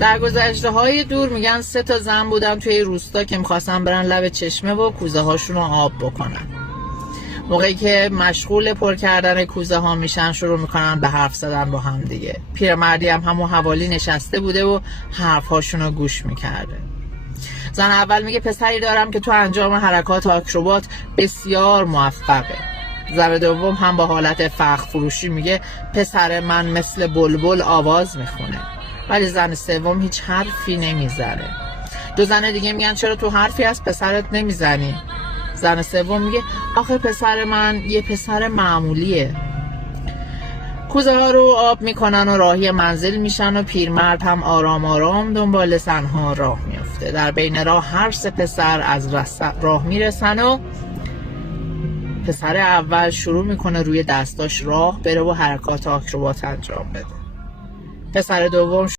در گذشته‌های دور میگن 3 تا زن بودن توی روستا که میخواستن برن لب چشمه و کوزه هاشون رو آب بکنن. موقعی که مشغول پر کردن کوزه ها میشن شروع میکنن به حرف زدن با هم دیگه. پیرمردی هم همون حوالی نشسته بوده و حرف هاشون رو گوش میکرده. زن اول میگه پسری دارم که تو انجام حرکات آکروبات بسیار موفقه. زن دوم هم با حالت فخر فروشی میگه پسر من مثل بلبل آواز میخونه. ولی زن سوم هیچ حرفی نمیزنه. 2 زن دیگه میگن چرا تو حرفی از پسرت نمیزنی؟ زن سوم میگه آخه پسر من یه پسر معمولیه. کوزه ها رو آب میکنن و راهی منزل میشن و پیرمرد هم آرام آرام دنبال زنها راه میفته. در بین راه هر 3 پسر از راه میرسن و پسر اول شروع میکنه روی دستاش راه بره و حرکات آکروبات انجام بده. پسر دوم